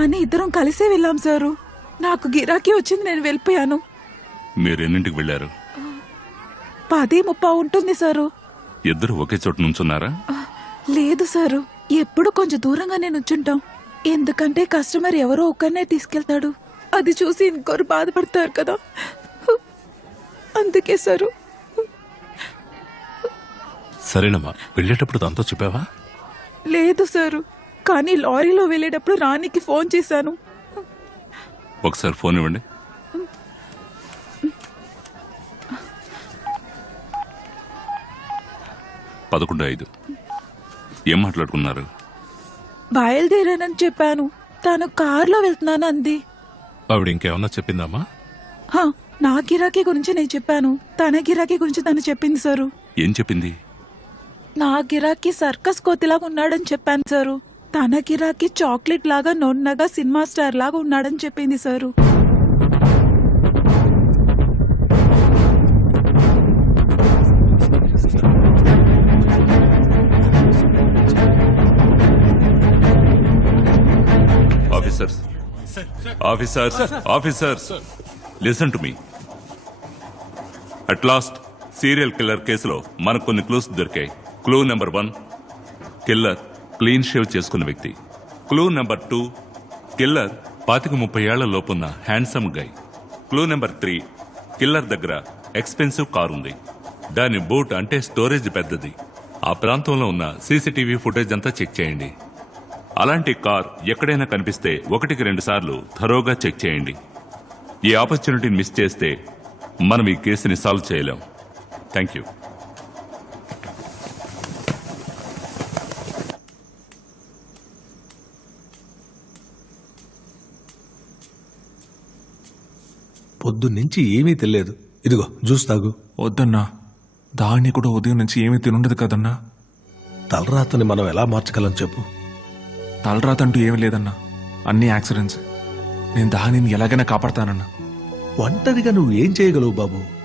రాని ఇద్దరం కలిసే వెళ్ళాం సారు. నాకు గిరాకీ వచ్చింది నేను వెళ్ళిపోయాను. మీరు ఎన్నింటికి వెళ్ళారు? పది ముప్పా ఉంటుంది సారు. ఇద్దరు ఒకే చోట నుంచున్నారా? లేదు సారు. ఎప్పుడు కొంచెం దూరంగా నేను ఉంచుంటాం ఎందుకంటే కస్టమర్ ఎవరో ఒక్కరినే తీసుకెళ్తాడు. అది చూసి ఇంకొకరు బాధపడతారు కదా. అందుకే సారు. సరేనమ్మా వెళ్ళేటప్పుడు దాంతో చెప్పావా? లేదు సారు. కానీ లారీలో వెళ్ళేటప్పుడు రానికి ఫోన్ చేశాను. ఒకసారి ఫోన్ ఇవ్వండి. పదకొండు ఐదు. ఏం మాట్లాడుకున్నారు? బయలుదేరానని చెప్పాను. తాను కారులో వెళ్తున్నాను అంది. ఆవిడ ఇంకేమన్నా చెప్పిందమ్మా? హా, నా గిరాకీ గురించి నేను చెప్పాను. తన గిరాకీ గురించి తను చెప్పింది సారు. ఏం చెప్పింది? నా గిరాకీ సర్కస్ కోతిలాగా ఉన్నాడని చెప్పాను సారు. తన గిరాకీ చాక్లెట్ లాగా నొన్నగా సినిమా స్టార్ లాగా ఉన్నాడని చెప్పింది sir. Officers officers officers listen to me at last serial killer కేసులో మనకు కొన్ని క్లూస్ దొరికాయి. Clue number one killer clean shave చేసుకున్న వ్యక్తి. క్లూ నెంబర్ టూ కిల్లర్ పాతిక ముప్పై ఏళ్ళ లోపున్న handsome guy. Clue number three killer దగ్గర ఎక్స్పెన్సివ్ కార్ ఉంది. దాని బూట్ అంటే స్టోరేజ్ పెద్దది. ఆ ప్రాంతంలో ఉన్న సీసీటీవీ ఫుటేజ్ అంతా చెక్ చేయండి. అలాంటి కార్ ఎక్కడైనా కనిపిస్తే ఒకటికి రెండు సార్లు థరోగా చెక్ చేయండి. ఈ ఆపర్చునిటీని మిస్ చేస్తే మనం ఈ కేసుని సాల్వ్ చేయలేం. Thank you. పొద్దున్నుంచి ఏమీ తెలియదు ఇదిగో జ్యూస్ తాగు. వద్దన్నా. దాన్ని కూడా ఉదయం నుంచి ఏమీ తినుండదు కదన్నా. తలరాతని మనం ఎలా మార్చగలం చెప్పు. తలరాతంటూ ఏమీ లేదన్నా. అన్ని యాక్సిడెంట్స్. నేను దానిని ఎలాగైనా కాపాడతానన్నా. ఒంటరిగా నువ్వు ఏం చేయగలవు బాబు?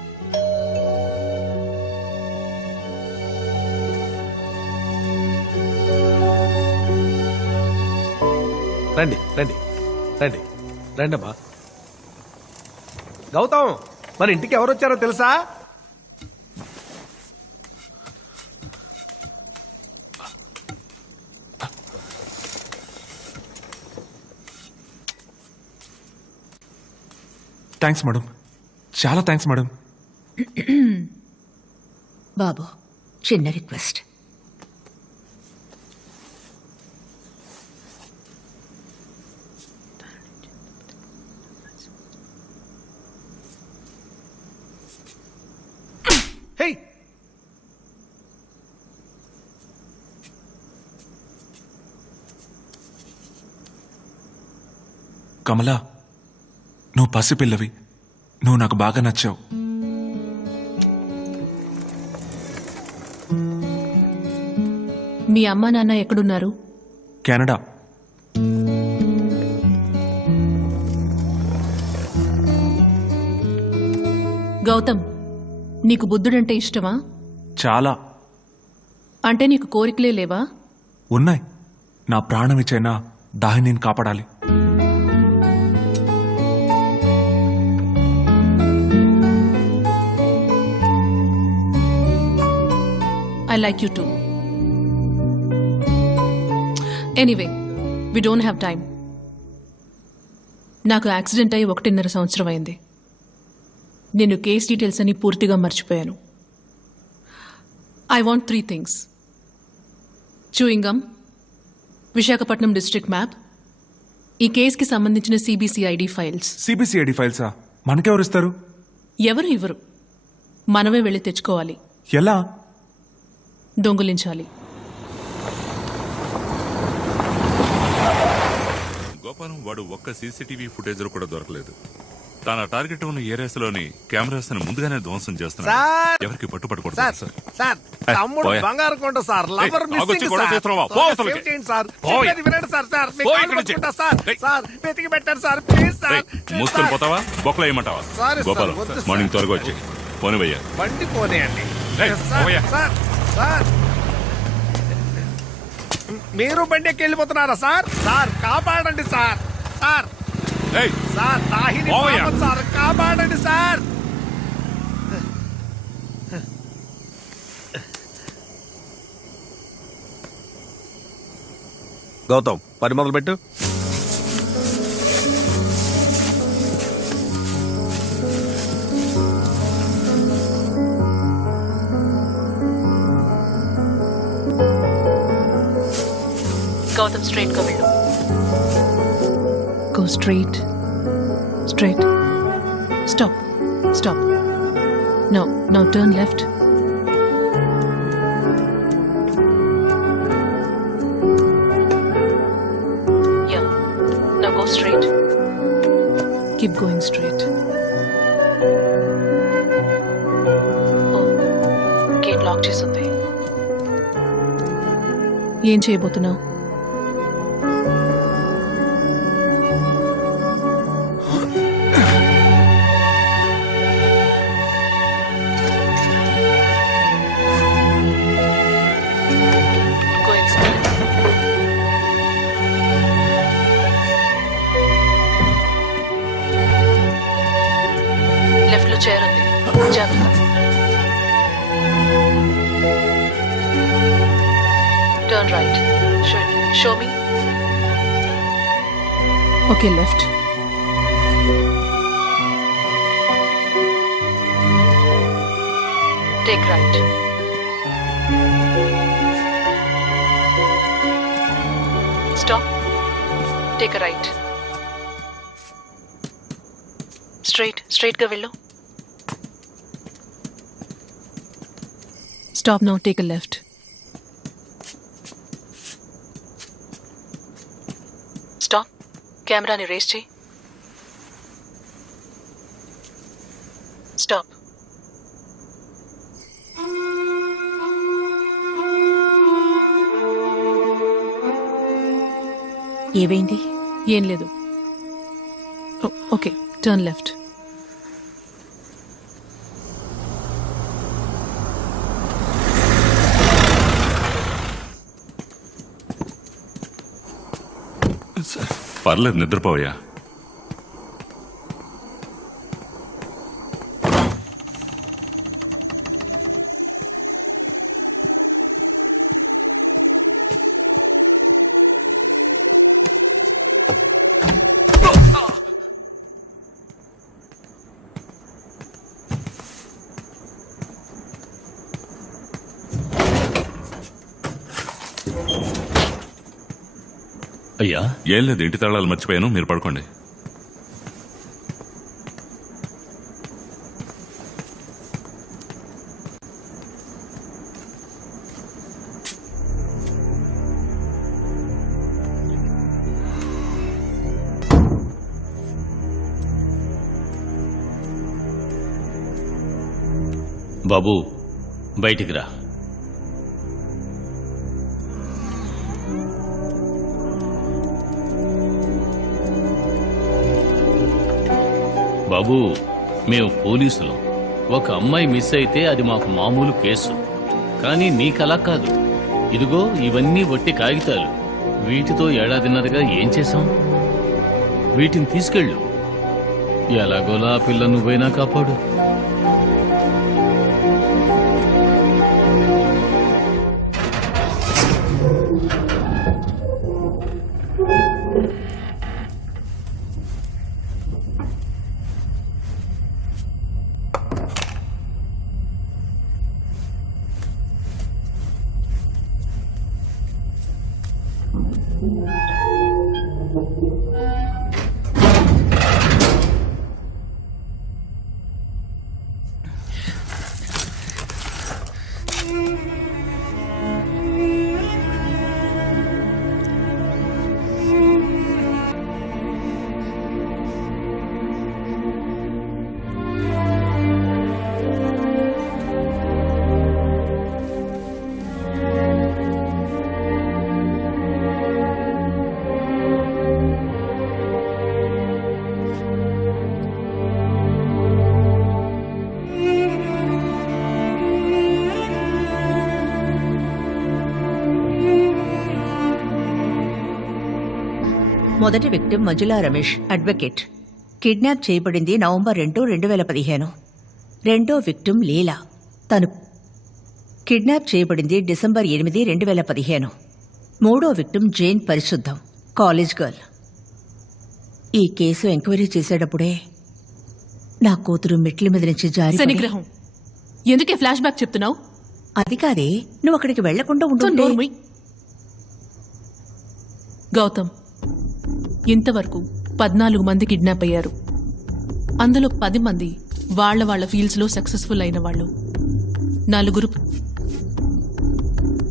రండి రండి రండి. రండి అమ్మా గౌతమ్ మన ఇంటికి ఎవరు వచ్చారో తెలుసా? థ్యాంక్స్ మేడం చాలా థ్యాంక్స్ మేడం బాబు చిన్న రిక్వెస్ట్. కమలా నువ్వు పసిపిల్లవి. నువ్వు నాకు బాగా నచ్చావు. మీ అమ్మా నాన్న ఎక్కడున్నారు? కెనడా. గౌతమ్ నీకు బుద్ధుడంటే ఇష్టమా? చాలా. అంటే నీకు కోరికలే లేవా? ఉన్నాయి. నా ప్రాణం ఇచ్చైనా దాన్ని నేను కాపాడాలి. I like you too anyway we don't have time నాకు యాక్సిడెంట్ అయ్యి ఒకటిన్నర సంవత్సరం అయింది. నేను కేస్ డీటెయిల్స్ అని పూర్తిగా మర్చిపోయాను. I want three things chewing gum Visakhapatnam district map ఈ కేసుకి సంబంధించిన సిబిసిఐడి ఫైల్స్ సిబిసిఐడి ఫైల్సా మనకెవరు ఇస్తారు? ఎవరు ఇవ్వరు. మనమే వెళ్ళి తెచ్చుకోవాలి. ఎలా? దొంగిలించాలి గోపాలం వాడు ఒక్క సీసీటీవీ ఫుటేజ్ కూడా దొరకలేదు తన టార్గెట్ ఉన్న ఏరియాస్లోని కెమెరాస్ ముందుగానే ధ్వంసం చేస్తున్నాడు! ఎవరికి పట్టుపడకూడదు సార్ సార్ సార్ ఏయ్, తమ్ముడు పోయా. బంగారు కొంట సార్ లవర్ ఏయ్, ఆగొచ్చి మిస్సింగ్ గొడవ సార్ చేస్తున్నావా? పో సార్ పోయ్. చెప్పేది వినండి సార్ సార్ మీ పోయ్ కాళ్ళు ఇక్కడి నుంచి. పట్టుకుంటా సార్ ఏయ్. సార్ వెతికి పెట్టండి సార్ ప్లీజ్ సార్ ఏయ్, మూసుకొని సార్, పోతావా బొక్కలు వేయమంటావా గోపాలం వద్దు. మార్నింగ్ త్వరగా వచ్చి పోనీ భయ్యా బండి పోనీయండి ఏయ్, సార్ పోయా. Sir sir. మీరు బండికి వెళ్ళిపోతున్నారా సార్? సార్ కాపాడండి సార్. సార్. ఏయ్, సార్ తాహిని సార్ కాపాడండి సార్. గౌతమ్ పని మొదలు పెట్టు. గౌతమ్ స్ట్రైట్గా వెళ్ళు go straight straight stop stop no no turn left straight keep going straight oh gate lock చేసింది ఏం చేయబోతున్నావు? Show me okay left take right stop take right straight స్ట్రైట్గా వెళ్ళు. Stop now take left stop కెమెరాని raise చేయి. Stop. ఏవైంది ఏం లేదు. Okay turn left పర్లేదు నిద్రపోయా అయ్యా. ఏం లేదు ఇంటి తాళాలు మర్చిపోయాను మీరు పడుకోండి. బాబు బయటికి రా. బాబు మేము పోలీసులం. ఒక అమ్మాయి మిస్ అయితే అది మాకు మామూలు కేసు. కానీ నీకలా కాదు. ఇదిగో ఇవన్నీ వట్టి కాగితాలు. వీటితో ఏడాదిన్నరగా ఏం చేశాం? వీటిని తీసుకెళ్ళు. ఎలాగోలా ఆ పిల్ల నువ్వైనా కాపాడు. Música మొదటి వ్యక్తి మంజులా రమేష్ అడ్వకేట్. కిడ్నాప్ చేయబడింది నవంబర్ రెండు రెండు వేల పదిహేను. రెండో విక్టిమ్ లీలా. తను కిడ్నాప్ చేయబడింది డిసెంబర్ ఎనిమిది రెండు వేల పదిహేను. మూడో విక్టిమ్ జైన్ పరిశుద్ధం కాలేజ్ గర్ల్. ఈ కేసు ఎంక్వైరీ చేసేటప్పుడే నా కూతురు మెట్ల మీద నుంచి జారి శనిగ్రహం. ఎందుకే ఫ్లాష్ బ్యాక్ చెప్తున్నావు? అది కాదే నువ్వు అక్కడికి వెళ్ళకుండా మూయ్. గౌతమ్ ఇంతవరకు పద్నాలుగు మంది కిడ్నాప్ అయ్యారు. అందులో పది మంది వాళ్ళ వాళ్ళ ఫీల్డ్స్లో సక్సెస్ఫుల్ అయిన వాళ్ళు. నలుగురు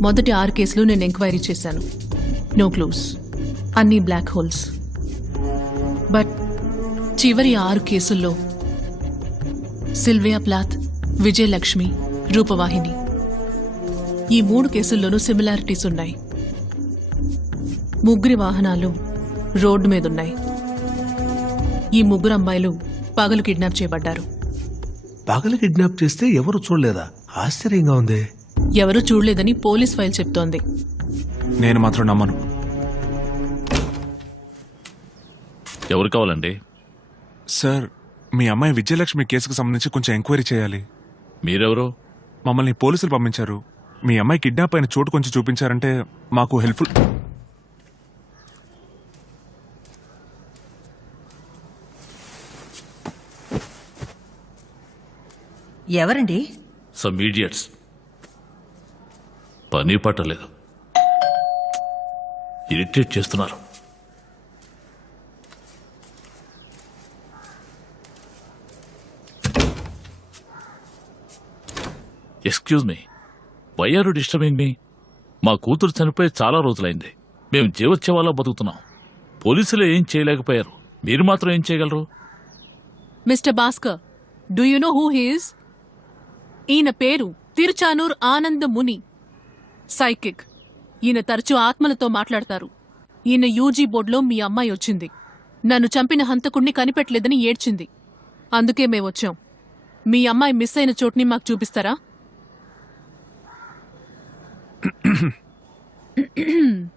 మొదటి ఆరు కేసులు నేను ఎంక్వైరీ చేశాను. No clues. అన్ని బ్లాక్ హోల్స్. బట్ చివరి ఆరు కేసుల్లో సిల్వియా ప్లాత్ విజయలక్ష్మి రూపవాహిని. ఈ మూడు కేసుల్లోనూ సిమిలారిటీస్ ఉన్నాయి. ముగ్గురి వాహనాలు రోడ్డు మీద ఉన్నాయి ఈ ముగ్గురు అమ్మాయిలు పగలు కిడ్నాప్ చేయబడ్డారు. పగలు కిడ్నాప్ చేస్తే ఎవరు చూడలేదా? ఆశ్చర్యంగా ఉంది. ఎవరూ చూడలేదని పోలీస్ ఫైల్ చెప్తోంది. నేను మాత్రం నమ్మను. ఎవరు కావాలండి? సార్ మీ అమ్మాయి విజయలక్ష్మి కేసుకు సంబంధించి కొంచెం ఎంక్వైరీ చేయాలి. మీరెవరు? మమ్మల్ని పోలీసులు పంపించారు. మీ అమ్మాయి కిడ్నాప్ అయిన చోటు కొంచెం చూపించారంటే మాకు హెల్ప్ఫుల్ ఎవరండి? సమ్ ఈడియట్స్ పని పట్టలేదు. ఇరిటేట్ చేస్తున్నారు. Excuse me why are disturbing me మా కూతురు చనిపోయి చాలా రోజులైంది. మేము జీవోత్సవాలా బతుకుతున్నాం. పోలీసులు ఏం చేయలేకపోయారు. మీరు మాత్రం ఏం చేయగలరు? Mister Bhaskar do you know who he's ఈయన పేరు తిరుచానూర్ ఆనంద ముని సైకిక్ ఈయన తరచూ ఆత్మలతో మాట్లాడతారు ఈయన యూజీ బోర్డులో మీ అమ్మాయి వచ్చింది నన్ను చంపిన హంతకుణ్ణి కనిపెట్టలేదని ఏడ్చింది అందుకే మేమొచ్చాం మీ అమ్మాయి మిస్ అయిన చోటుని మాకు చూపిస్తారా